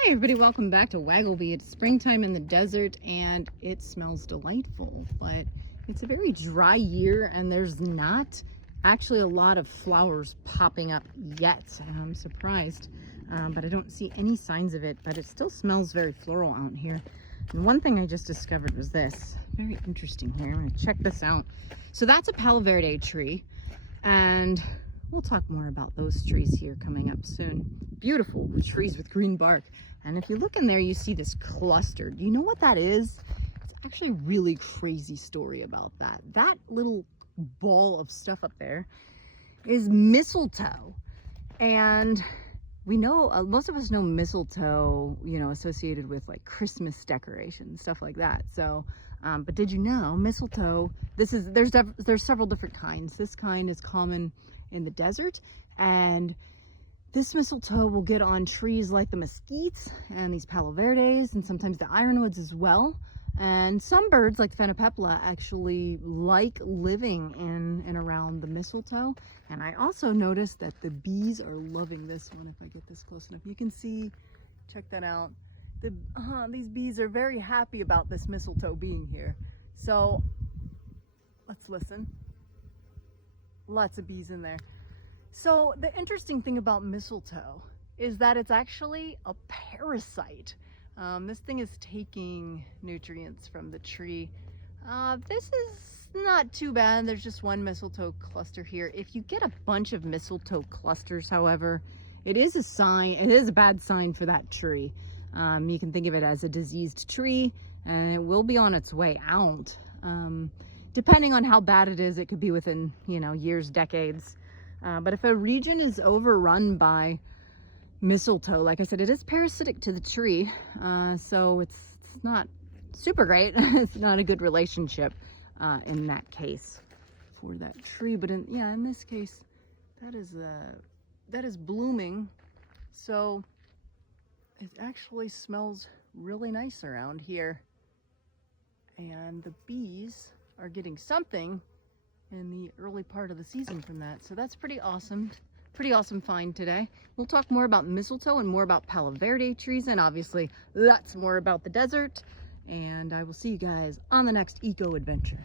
Hey everybody, welcome back to Wagglebee. It's springtime in the desert and it smells delightful, but it's a very dry year and there's not actually a lot of flowers popping up yet. I'm surprised, but I don't see any signs of it, but it still smells very floral out here. And one thing I just discovered was this, very interesting here. I'm gonna check this out. So that's a Palo Verde tree, and we'll talk more about those trees here coming up soon. Beautiful trees with green bark. And if you look in there, you see this cluster. Do you know what that is? It's actually a really crazy story about that. That little ball of stuff up there is mistletoe. And we know, most of us know mistletoe, associated with like Christmas decorations, stuff like that. So, but did you know mistletoe, there's several different kinds. This kind is common in the desert, and this mistletoe will get on trees like the mesquites and these Palo Verdes and sometimes the ironwoods as well. And some birds like the Phenopepla actually like living in and around the mistletoe. And I also noticed that the bees are loving this one. If I get this close enough, you can see, check that out. These bees are very happy about this mistletoe being here. So let's listen. Lots of bees in there. So the interesting thing about mistletoe is that it's actually a parasite. This thing is taking nutrients from the tree. This is not too bad. There's just one mistletoe cluster here. If you get a bunch of mistletoe clusters, however, it is a sign, it is a bad sign for that tree. You can think of it as a diseased tree, and it will be on its way out. Depending on how bad it is, it could be within, years, decades. But if a region is overrun by mistletoe, like I said, it is parasitic to the tree. So it's not super great. It's not a good relationship in that case for that tree. But in this case, that is blooming. So it actually smells really nice around here. And the bees are getting something in the early part of the season from that. So that's pretty awesome find today. We'll talk more about mistletoe and more about Palo Verde trees, and obviously lots more about the desert. And I will see you guys on the next eco adventure.